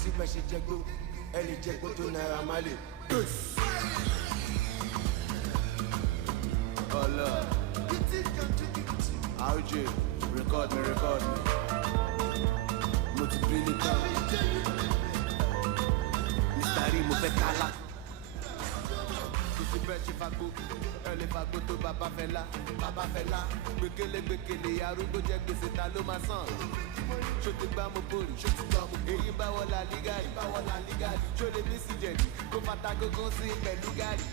sí bẹ́ẹ̀ ṣe jẹ́gbó ẹ lè jẹ́gbó tó Naira Marley. Ọlọ RJ record me. Mo ti bílí tán Mr. Rí mo fẹ́ kálá. Kò sí bẹ́ẹ̀ ṣe fagbó ẹ lè fagbó tó bàbá fẹ́ lá. Gbékélé arúgbó jẹ gbèsè ta ló máa san. Ṣó ti gbá mo bòrì èyí bá wọ́n la lígàrí ṣó lè mí sí jẹ̀dí kó fata gógó sí pẹ̀lú gàrí.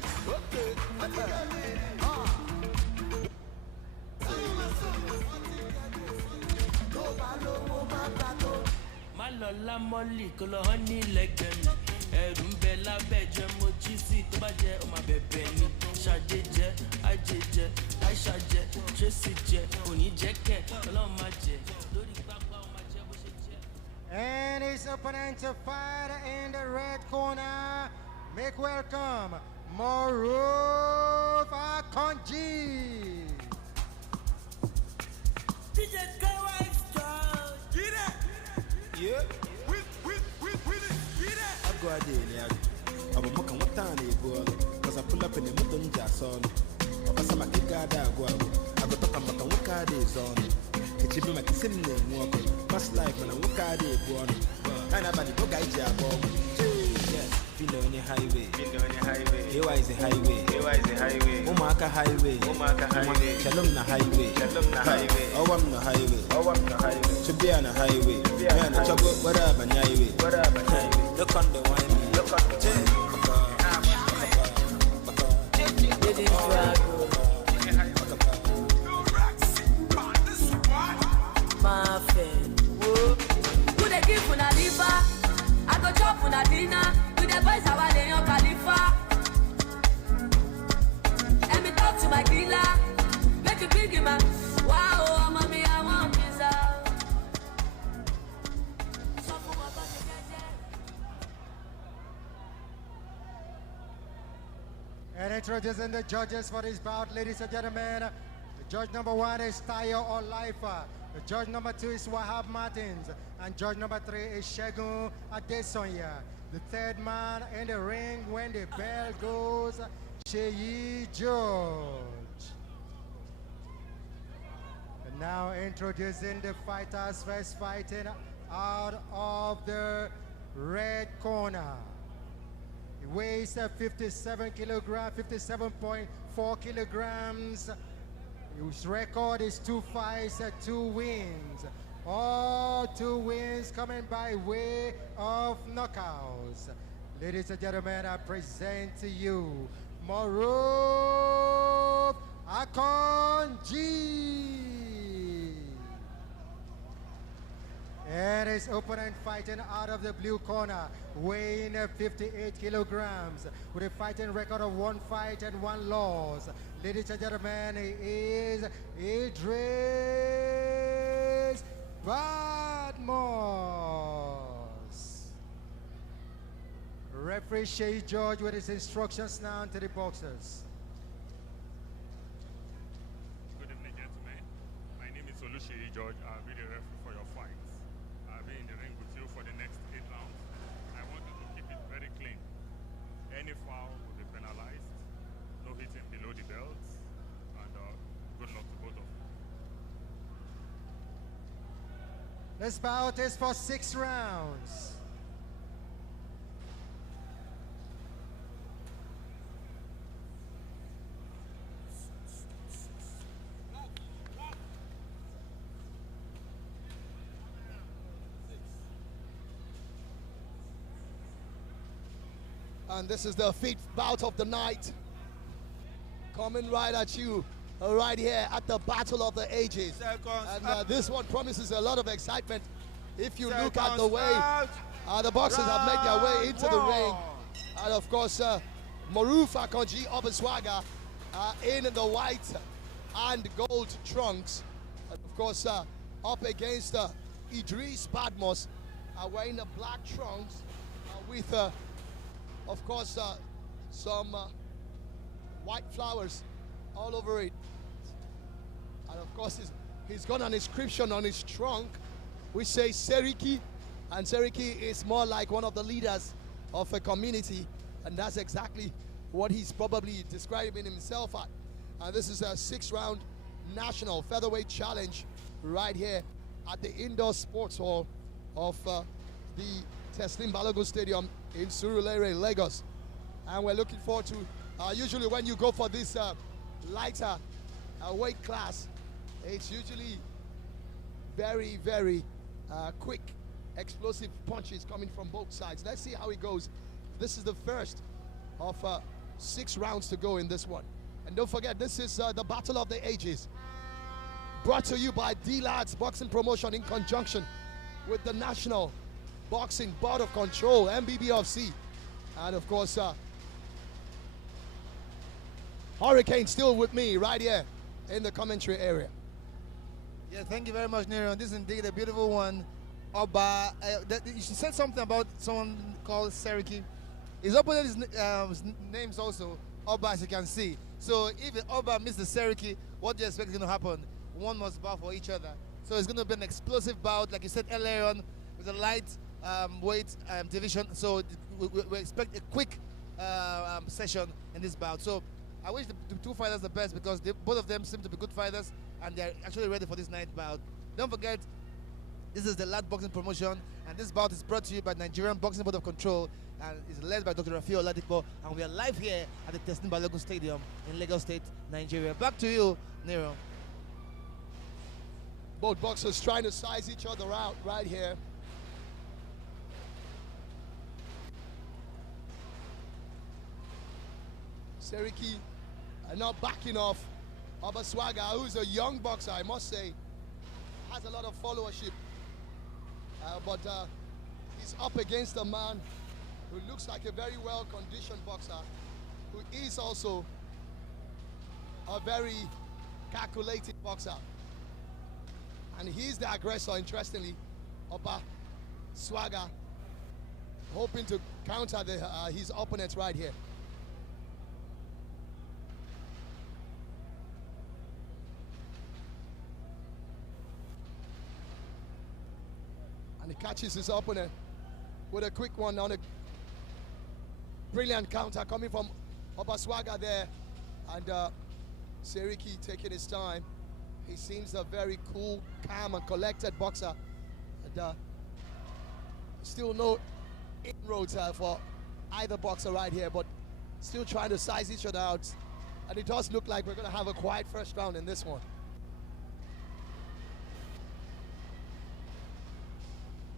Má lọ lámọ́lì kó lọ hán ní lẹ́gbẹ̀ẹ́ mi. Ẹ̀rù ń bẹ lábẹ́ jẹ́ mo jí sí tó bá jẹ́ ọmọ bẹ̀bẹ̀ ni. Ṣàdé jẹ́, Ajé jẹ́, Aisha jẹ́, Tracy jẹ́, òní jẹ́ kẹ̀, Ọlọ́run máa jẹ́. Lórí pápá ọmọ jẹ́ bó ṣe jẹ́. And his opponent to fight in the red corner. Make welcome Moruf Akanji. DJ Kawai Star. Get it! Yeah. I go out there, I will make one time, because I pull up in the middle of the sun. I saw my kick out there, I go talk about the work out is on. It should be my kissing name, walk past life when I work out there, go on. And about the dog I jab on. Yes, you know, any highway. Here is the highway. Omaka highway. Shalom na highway. Oh, I'm the highway. To be on a highway. Man, I chop up whatever, highway. Look on the wine. Look on the chain. My friend. Who they give una liver? I go chop una dinner. With the boys I lay on Khalifa. Let me talk to my dealer. Make you big man. Wow, mommy, I want pizza. And introducing the judges for this bout, ladies and gentlemen. The judge number 1 is Tayo Olaifa. The judge number 2 is Wahab Martins. And judge number 3 is Shegun Adesonya. The third man in the ring when the bell goes, Sheyi George. And now introducing the fighters first fighting out of the red corner. He weighs 57 kilograms, 57.4 kilograms. His record is 2 fights, 2 wins. All 2 wins coming by way of knockouts. Ladies and gentlemen, I present to you Moruf Akanji. And his opponent fighting out of the blue corner, weighing 58 kilograms, with a fighting record of 1 fight and 1 loss. Ladies and gentlemen, he is Idriss Badmus. Referee Sheyi George with his instructions now to the boxers. Good evening, gentlemen. My name is Sheyi George. I'll be the referee for your fights. I'll be in the ring with you for the next 8 rounds. I want you to keep it very clean. Any foul will be penalized. No hitting below the belt. And good luck to both of you. This bout is for 6 rounds. And this is the 5th bout of the night. Coming right at you, right here at the Battle of the Ages. And this one promises a lot of excitement. If you look at the way the boxers have made their way into the ring. And of course, Moruf Akanji of Swagger in the white and gold trunks. And of course, up against Idriss Badmus wearing the black trunks with of course, some white flowers all over it. And of course, he's got an inscription on his trunk which says Seriki And Seriki is more like one of the leaders of a community, and that's exactly what he's probably describing himself at. And this is a 6-round national featherweight challenge right here at the indoor sports hall of the Teslim Balogun Stadium in Surulere, Lagos. And we're looking forward to, usually when you go for this lighter weight class, it's usually very, very quick, explosive punches coming from both sides. Let's see how it goes. This is the first of 6 rounds to go in this one. And don't forget, this is the Battle of the Ages, brought to you by D-Lads Boxing Promotion in conjunction with the National Boxing Board of Control, MBBFC, and of course Hurricane still with me right here in the commentary area. Yeah, thank you very much, Nero. This is indeed a beautiful one. Oba, you said something about someone called Seriki. His opponent's name's also Oba, as you can see. So if Oba misses the Seriki, what do you expect is going to happen? One must bow for each other. So it's going to be an explosive bout, like you said earlier on, with a light weight division. So we expect a quick session in this bout. So I wish the two fighters the best, because both of them seem to be good fighters, and they're actually ready for this night bout. Don't forget, this is the Lad Boxing Promotion, and this bout is brought to you by Nigerian Boxing Board of Control, and is led by Dr. Rafi Oladipo, and we are live here at the Teslim Balogun Stadium in Lagos State, Nigeria. Back to you, Nero. Both boxers trying to size each other out right here. Seriki not backing off. Obaswaga, who's a young boxer, I must say, has a lot of followership. But he's up against a man who looks like a very well-conditioned boxer, who is also a very calculated boxer. And he's the aggressor, interestingly, Obaswaga, hoping to counter his opponents right here. And he catches his opponent with a quick one on a brilliant counter coming from Obaswaga there. And Seriki taking his time. He seems a very cool, calm, and collected boxer. And still no inroads for either boxer right here, but still trying to size each other out. And it does look like we're going to have a quiet first round in this one.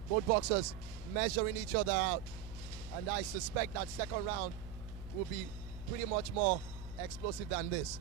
Both boxers measuring each other out, and I suspect that second round will be pretty much more explosive than this.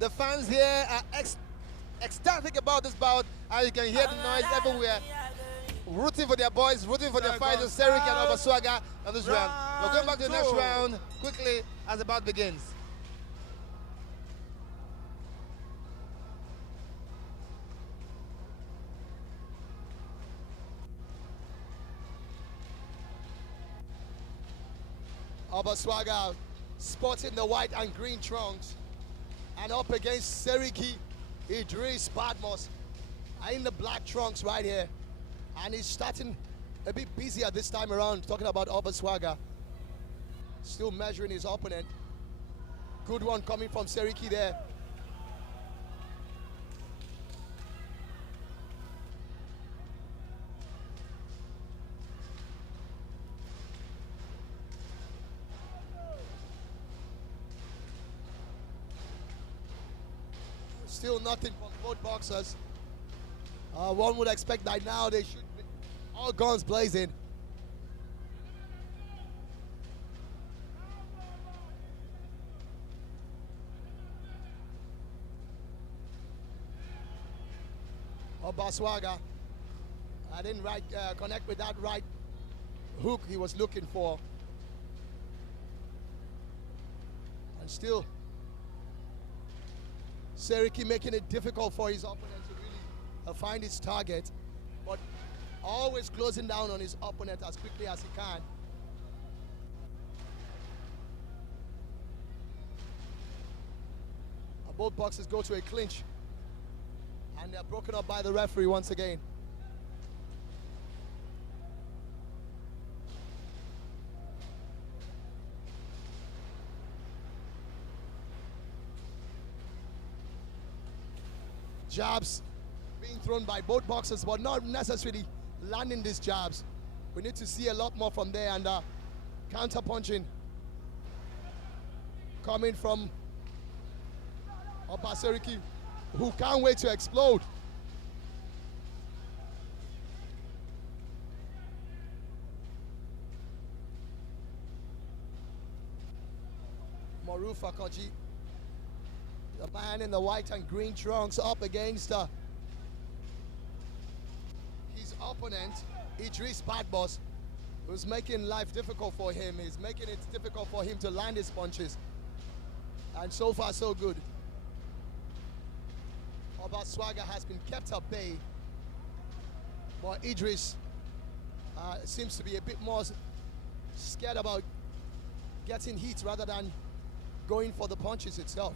The fans here are ecstatic about this bout, and you can hear the noise everywhere. Rooting for their boys, rooting for their fighters, Seriki and Obaswaga on this round. We're going back to the next round quickly as the bout begins. Obaswaga sporting the white and green trunks, and up against Seriki, Idriss, Badmus in the black trunks right here. And he's starting a bit busier this time around, talking about Obaswaga. Still measuring his opponent. Good one coming from Seriki there. Still nothing from both boxers. One would expect that now they should be all guns blazing. Obaswaga. I didn't connect with that right hook he was looking for. And still, Seriki making it difficult for his opponent to really find his target, but always closing down on his opponent as quickly as he can. Both boxers go to a clinch, and they're broken up by the referee once again. Jabs being thrown by both boxers, but not necessarily landing these jabs. We need to see a lot more from there, and counter punching coming from Seriki, who can't wait to explode. Moruf Akanji, the man in the white and green trunks, up against his opponent, Idriss Badmus, who's making life difficult for him. He's making it difficult for him to land his punches. And so far, so good. Obaswaga has been kept at bay, but Idriss seems to be a bit more scared about getting hit rather than going for the punches itself.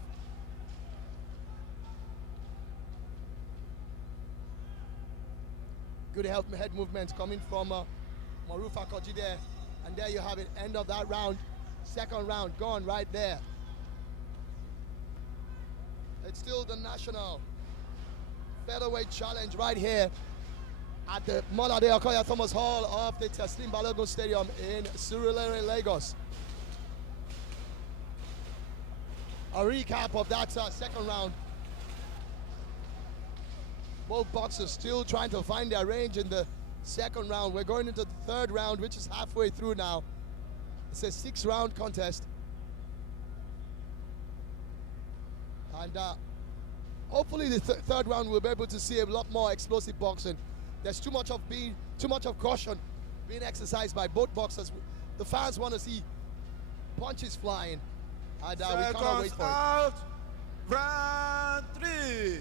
Good head movement coming from Moruf Akanji there, and there you have it, end of that round. Second round gone right there. It's still the national featherweight challenge right here at the Molade Okoya Thomas Hall of the Teslim Balogun Stadium in Surulere, Lagos. A recap of that second round. Both boxers still trying to find their range in the second round. We're going into the third round, which is halfway through now. It's a 6-round contest. And hopefully the third round we'll be able to see a lot more explosive boxing. There's too much of caution being exercised by both boxers. The fans want to see punches flying, and we cannot wait for out. Round 3.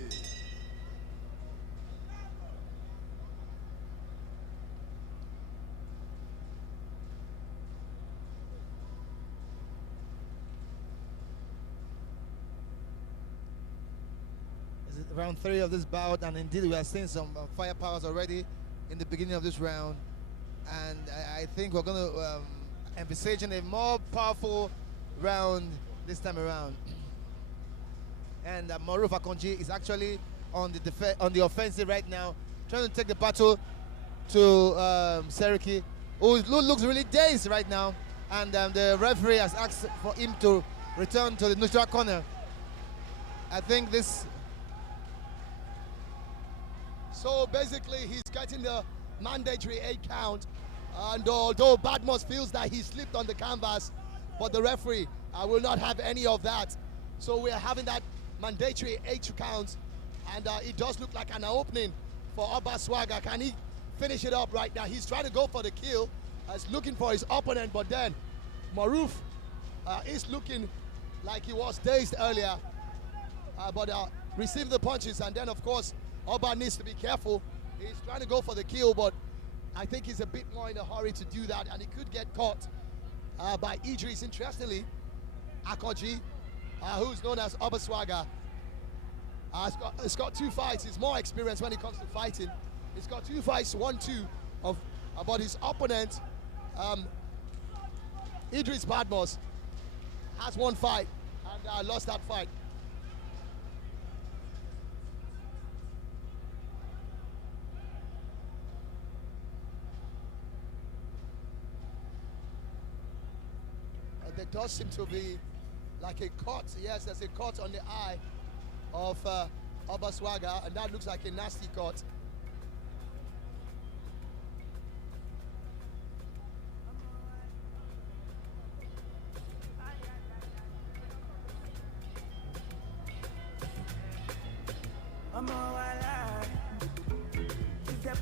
Round 3 of this bout, and indeed we are seeing some firepowers already in the beginning of this round, and I think we're going to envisaging a more powerful round this time around. And Moruf Akanji is actually on the offensive right now, trying to take the battle to Seriki, who looks really dazed right now, and the referee has asked for him to return to the neutral corner. I think this. So basically, he's getting the mandatory 8 count. And although Badmus feels that he slipped on the canvas, but the referee will not have any of that. So we're having that mandatory 8 counts. And it does look like an opening for Obaswaga. Can he finish it up right now? He's trying to go for the kill. He's looking for his opponent, but then Moruf is looking like he was dazed earlier. But received the punches, and then of course, Oba needs to be careful. He's trying to go for the kill, but I think he's a bit more in a hurry to do that, and he could get caught by Idriss. Interestingly, Akanji, who's known as Obaswaga, has got 2 fights. He's more experienced when it comes to fighting. He's got 2 fights, 1-2 about his opponent. Idriss Badmus has 1 fight and lost that fight. There does seem to be like a cut. Yes, there's a cut on the eye of Obaswaga, and that looks like a nasty cut.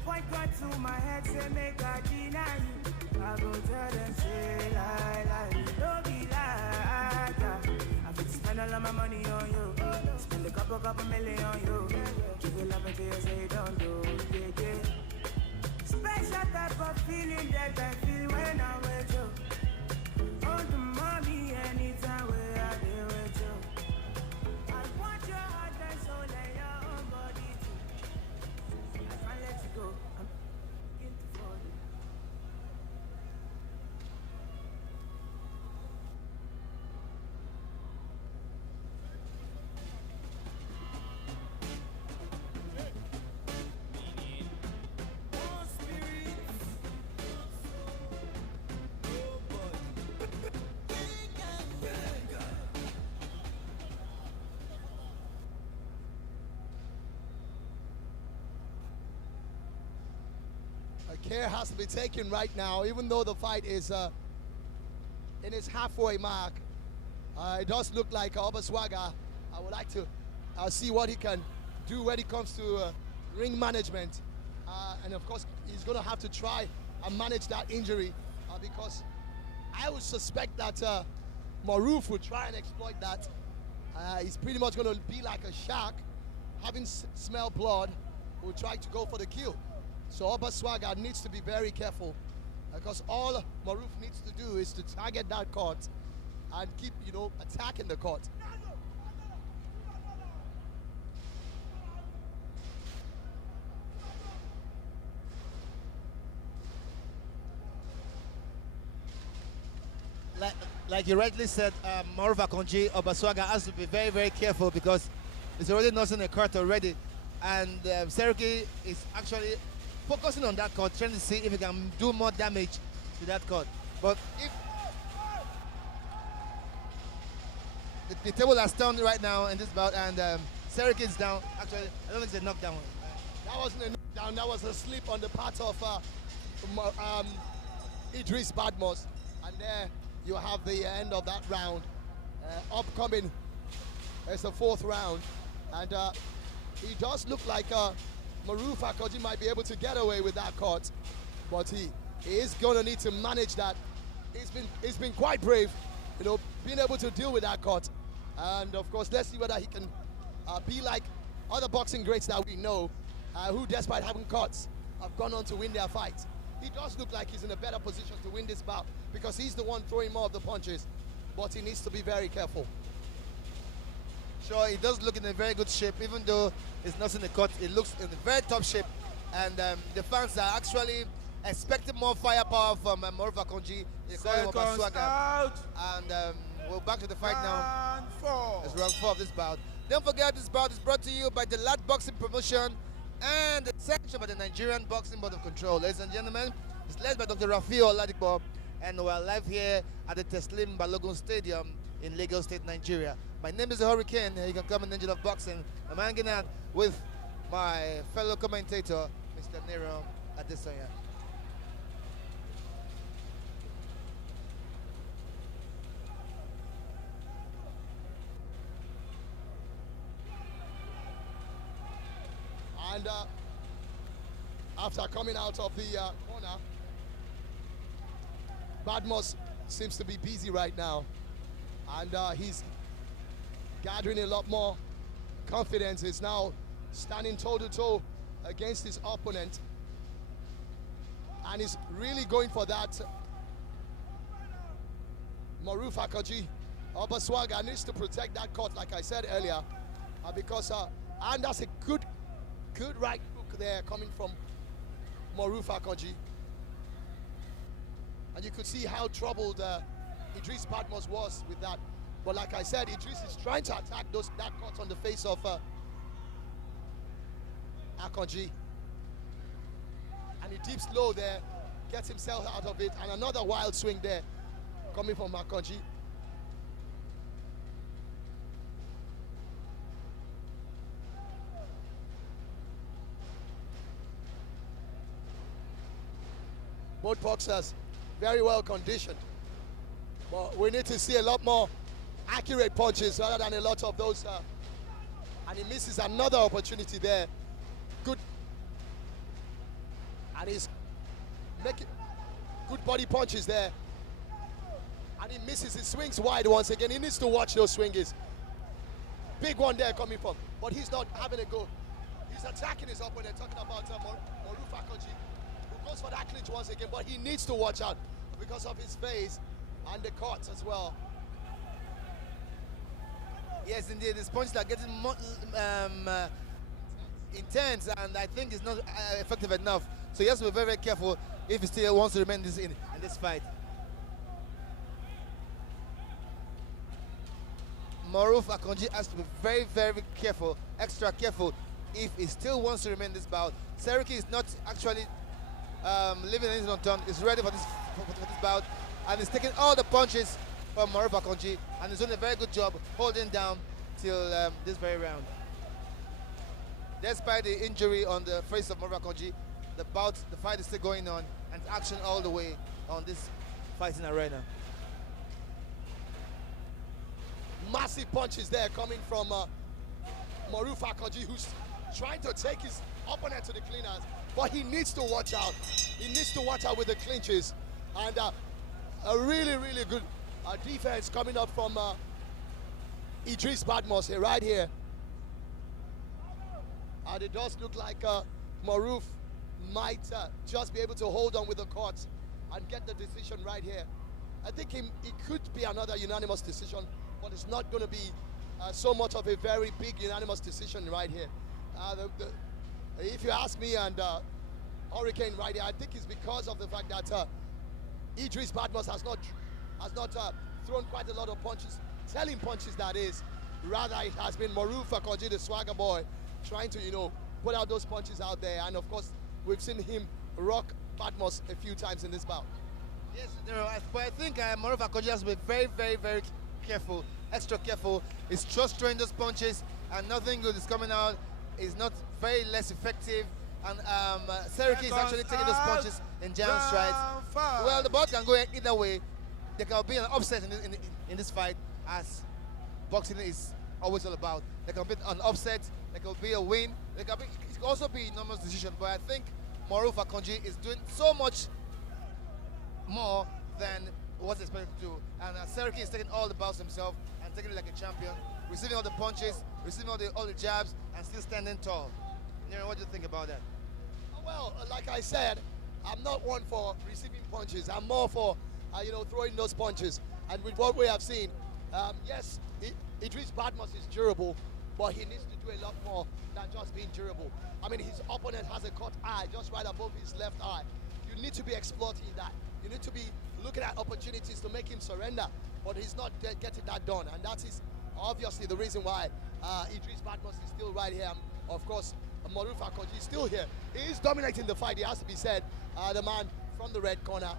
point gun to my head, say make I deny you. I go tell them, say lie, don't be like that. I fit spend all of my money on you, spend a couple million on you. Give you love until you say don't do, yeah. Special type of feeling that I feel when I'm with you. On the mommy, anytime where I be with you. I want your heart and soul and your own body too. I can't let you go. I'm beginning to fall. Care has to be taken right now, even though the fight is in its halfway mark. It does look like Obaswaga. I would like to see what he can do when it comes to ring management. And of course, he's going to have to try and manage that injury because I would suspect that Moruf would try and exploit that. He's pretty much going to be like a shark, having smelled blood, will try to go for the kill. So Obaswaga needs to be very careful because all Moruf needs to do is to target that court and keep, attacking the court. Like you rightly said, Moruf Akanji, Obaswaga has to be very, very careful because he's already nursing a court already. And Seriki is actually focusing on that court, trying to see if he can do more damage to that court. But if the table has turned right now in this bout, and Seriki is down. Actually, I don't think it's a knockdown. That wasn't a knockdown. That was a slip on the part of Idriss Badmus, and there you have the end of that round. Upcoming is the fourth round, and he does look like Moruf Akanji might be able to get away with that cut, but he is going to need to manage that. He's been quite brave, being able to deal with that cut. And of course, let's see whether he can be like other boxing greats that we know, who despite having cuts, have gone on to win their fights. He does look like he's in a better position to win this bout because he's the one throwing more of the punches, but he needs to be very careful. Sure, he does look in a very good shape, even though it's not in the cut. It looks in a very top shape, and the fans are actually expecting more firepower from Moruf Akanji. Seconds out. And we're back to the fight now. Round 4. It's round 4 of this bout. Don't forget, this bout is brought to you by the Lad Boxing Promotion and sanctioned by the Nigerian Boxing Board of Control. Ladies and gentlemen, it's led by Dr. Rafiu Oladipo, and we're live here at the Teslim Balogun Stadium in Lagos State, Nigeria. My name is the Hurricane. You can come in the Angel of Boxing. I'm hanging out with my fellow commentator, Mr. Nero Adesanya. And after coming out of the corner, Badmus seems to be busy right now, and he's gathering a lot more confidence. He's now standing toe-to-toe against his opponent, and he's really going for that. Moruf Akanji, Obaswaga needs to protect that cut, like I said earlier, because and that's a good right hook there coming from Moruf Akanji. And you could see how troubled Idriss Badmus was with that. But like I said, Idriss is trying to attack that cut on the face of Akanji. And he dips low there, gets himself out of it, and another wild swing there coming from Akanji. Both boxers very well conditioned, but we need to see a lot more accurate punches rather than a lot of those, and he misses another opportunity there. And he's making good body punches there. And he misses, he swings wide once again. He needs to watch those swings. Big one there coming from, but he's not having a go. He's attacking his opponent, talking about Moruf Akanji, who goes for that clinch once again, but he needs to watch out because of his face and the cuts as well. Yes, indeed, his punches are getting more intense, and I think it's not effective enough. So he has to be very, very careful if he still wants to remain in this fight. Moruf Akanji has to be very, very careful, extra careful, if he still wants to remain in this bout. Seriki is not actually leaving anything undone. He's ready for this bout, and he's taking all the punches from Moruf Akanji, and he's doing a very good job holding down till this very round. Despite the injury on the face of Moruf Akanji, the fight is still going on, and action all the way on this fighting arena. Massive punches there coming from Moruf Akanji, who's trying to take his opponent to the cleaners, but he needs to watch out. He needs to watch out with the clinches, and a really, really good defense coming up from Idriss Badmus here, right here. And it does look like Moruf might just be able to hold on with the courts and get the decision right here. I think it could be another unanimous decision, but it's not going to be so much of a very big unanimous decision right here. If you ask me, and Hurricane right here, I think it's because of the fact that Idriss Badmus has not thrown quite a lot of punches, telling punches that is. Rather, it has been Moruf Akanji, the swagger boy, trying to, put out those punches out there. And of course, we've seen him rock Badmus a few times in this bout. Yes, but I think Moruf Akanji has to be very, very, very careful, extra careful. He's just throwing those punches, and nothing good is coming out. He's not very less effective, and Seriki is actually taking those punches in giant strides. Well, the bout can go either way. There can be an upset in this fight, as boxing is always all about. There can be an upset, there can be a win, it can also be enormous decision. But I think Moruf Akanji is doing so much more than what's expected to do, and Seriki is taking all the bouts himself and taking it like a champion, receiving all the punches, receiving all the jabs, and still standing tall. Nero, what do you think about that? Well, like I said, I'm not one for receiving punches. I'm more for throwing those punches. And with what we have seen, yes, Idriss Badmus is durable, but he needs to do a lot more than just being durable. I mean, his opponent has a cut eye just right above his left eye. You need to be exploiting that. You need to be looking at opportunities to make him surrender, but he's not getting that done, and that is obviously the reason why Idriss Badmus is still right here. Of course, Moruf Akanji is still here. He is dominating the fight, it has to be said. The man from the red corner,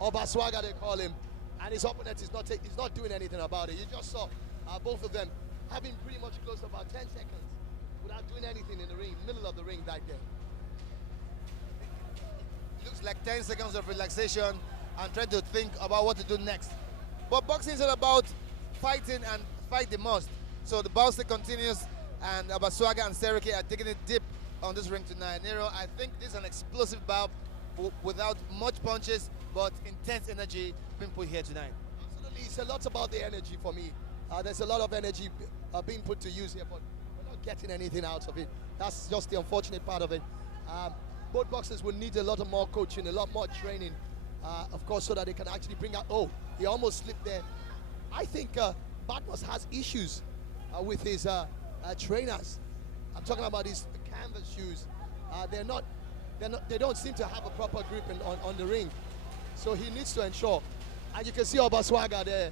Obaswaga they call him, and his opponent is not doing anything about it. You just saw both of them having pretty much close to about 10 seconds without doing anything in the ring, middle of the ring right there. Looks like 10 seconds of relaxation and trying to think about what to do next. But boxing is all about fighting and fight the most. So the bout still continues, and Obaswaga and Seriki are taking it deep on this ring tonight. Nero, I think this is an explosive bout without much punches, but intense energy being put here tonight. Absolutely, it's a lot about the energy for me. There's a lot of energy being put to use here, but we're not getting anything out of it. That's just the unfortunate part of it. Both boxers will need a lot of more coaching, a lot more training, of course, so that they can actually bring out. Oh, he almost slipped there. I think Badmus has issues with his trainers. I'm talking about his canvas shoes. They don't seem to have a proper grip on the ring. So he needs to ensure. And you can see Obaswaga there.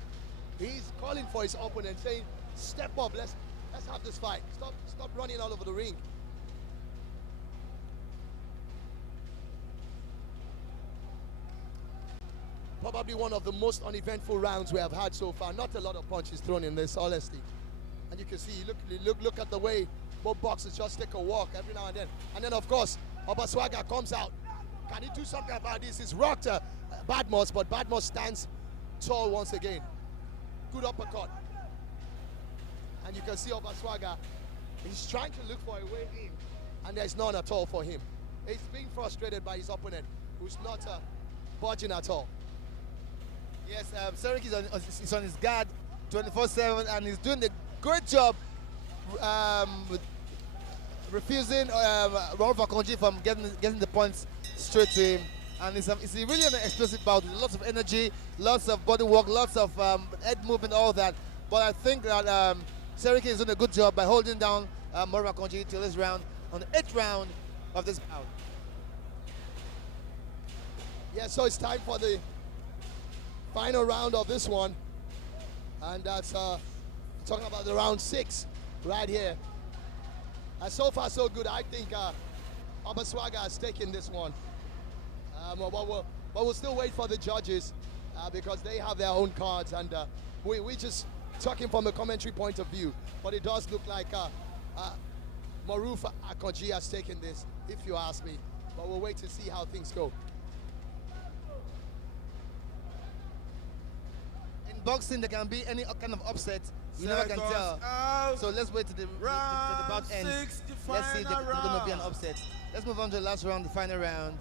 He's calling for his opponent, saying, "Step up, let's have this fight. Stop running all over the ring." Probably one of the most uneventful rounds we have had so far. Not a lot of punches thrown in this, honestly. And you can see, look at the way both boxers just take a walk every now and then. And then, of course, Obaswaga comes out. Can he do something about this? He's rocked Badmus, but Badmus stands tall once again. Good uppercut. And you can see Obaswaga, he's trying to look for a way in, and there's none at all for him. He's being frustrated by his opponent, who's not budging at all. Yes, Serik is on his guard 24/7, and he's doing a great job with refusing Moruf Akanji from getting the points straight to him. And it's really an explosive bout with lots of energy, lots of body work, lots of head movement, all that. But I think that Serik is doing a good job by holding down Moruf Akanji till this round, on the 8th round of this bout. Yeah, so it's time for the final round of this one. And that's talking about the round 6 right here. So far, so good. I think Abaswaga has taken this one. But we'll still wait for the judges because they have their own cards. And we just talking from a commentary point of view. But it does look like Moruf Akanji has taken this, if you ask me. But we'll wait to see how things go. In boxing, there can be any kind of upset. You never can tell. Out. So let's wait till the bout ends. Let's see if there's going to be an upset. Let's move on to the last round, the final round.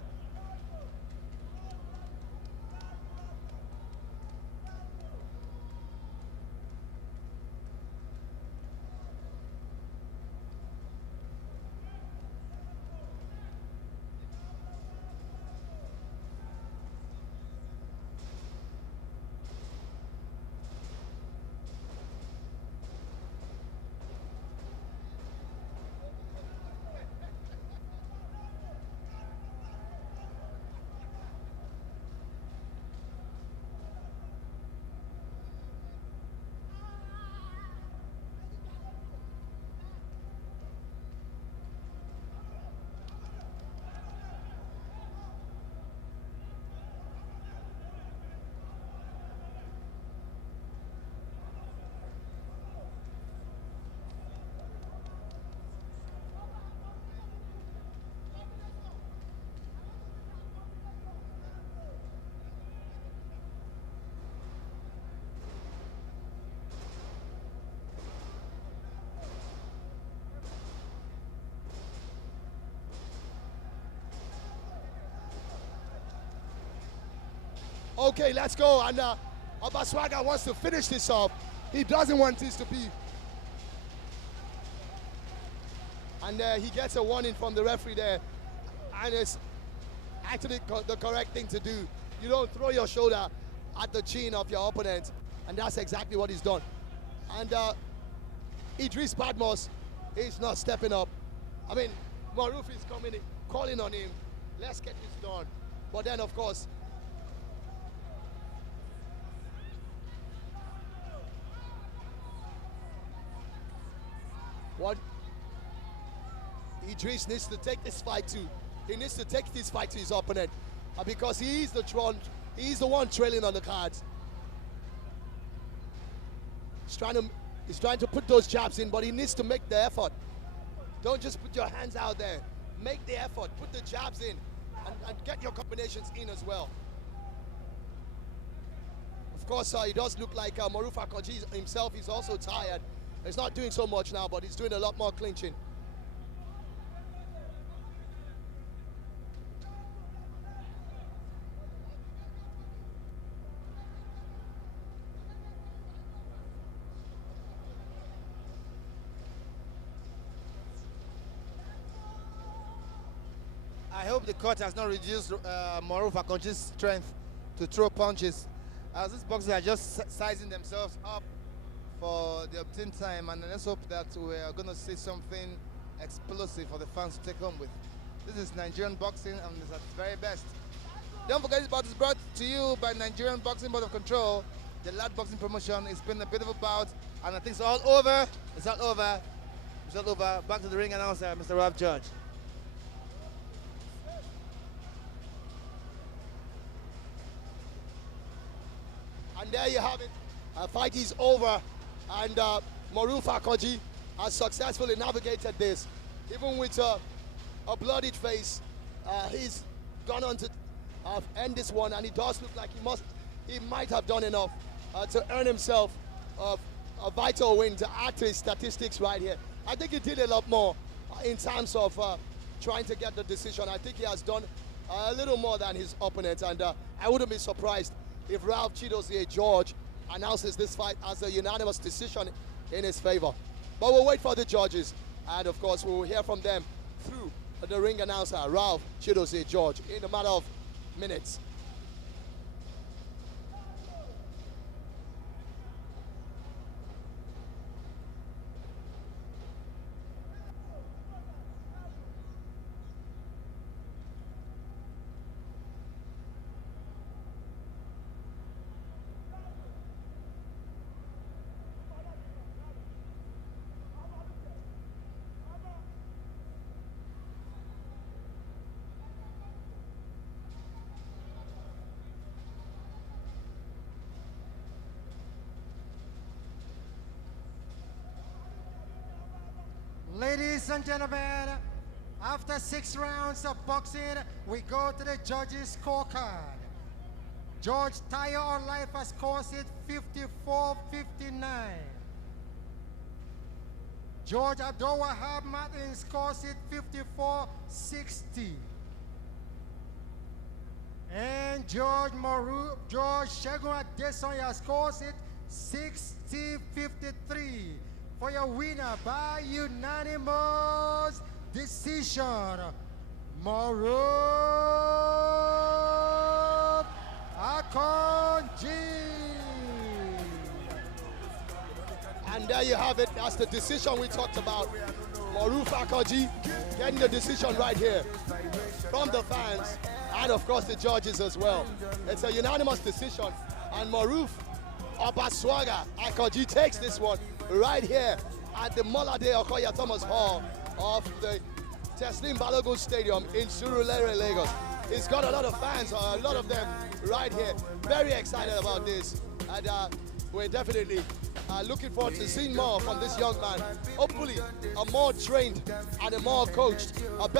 Okay, let's go. And Abaswaga wants to finish this off. He doesn't want this to be. And he gets a warning from the referee there. And it's actually the correct thing to do. You don't throw your shoulder at the chin of your opponent. And that's exactly what he's done. And Idriss Badmus is not stepping up. I mean, Moruf is coming in, calling on him. Let's get this done. But then, of course, what Idriss needs to take this fight to. He needs to take this fight to his opponent because he's the one trailing on the cards. He's trying to put those jabs in, but he needs to make the effort. Don't just put your hands out there. Make the effort. Put the jabs in and get your combinations in as well. Of course, it does look like Moruf Akanji himself is also tired. He's not doing so much now, but he's doing a lot more clinching. I hope the court has not reduced Moruf Akanji's strength to throw punches, as these boxers are just sizing themselves up for the obtained time, and let's hope that we're going to see something explosive for the fans to take home with. This is Nigerian boxing, and it's at its very best. Don't forget, this bout is brought to you by Nigerian Boxing Board of Control, the lad boxing promotion. It's been a bit of a bout, and I think it's all over. It's all over. It's all over. Back to the ring announcer, Mr. Rob George. And there you have it. Fight is over. And Moruf Akanji has successfully navigated this. Even with a bloodied face, he's gone on to end this one, and it does look like he might have done enough to earn himself a vital win, to add to his statistics right here. I think he did a lot more in terms of trying to get the decision. I think he has done a little more than his opponent, and I wouldn't be surprised if Ralph Chidozie George announces this fight as a unanimous decision in his favor. But we'll wait for the judges, and of course we'll hear from them through the ring announcer, Ralph Chidozie George, in a matter of minutes. Ladies and gentlemen, after 6 rounds of boxing, we go to the judges' scorecard. George Tayo on life has scored it 54-59. George Abdul-Wahab Martin scores it 54-60. And George Segun Adesanya scores it 60-53. For your winner by unanimous decision, Moruf Akanji. And there you have it. That's the decision we talked about. Moruf Akanji getting the decision right here from the fans and of course the judges as well. It's a unanimous decision, and Moruf Obaswaga Akanji takes this one right here at the Molade Okoya Thomas Hall of the Teslim Balogun Stadium in Surulere, Lagos. He's got a lot of fans, a lot of them right here. Very excited about this, and we're definitely looking forward to seeing more from this young man. Hopefully a more trained and a more coached, a better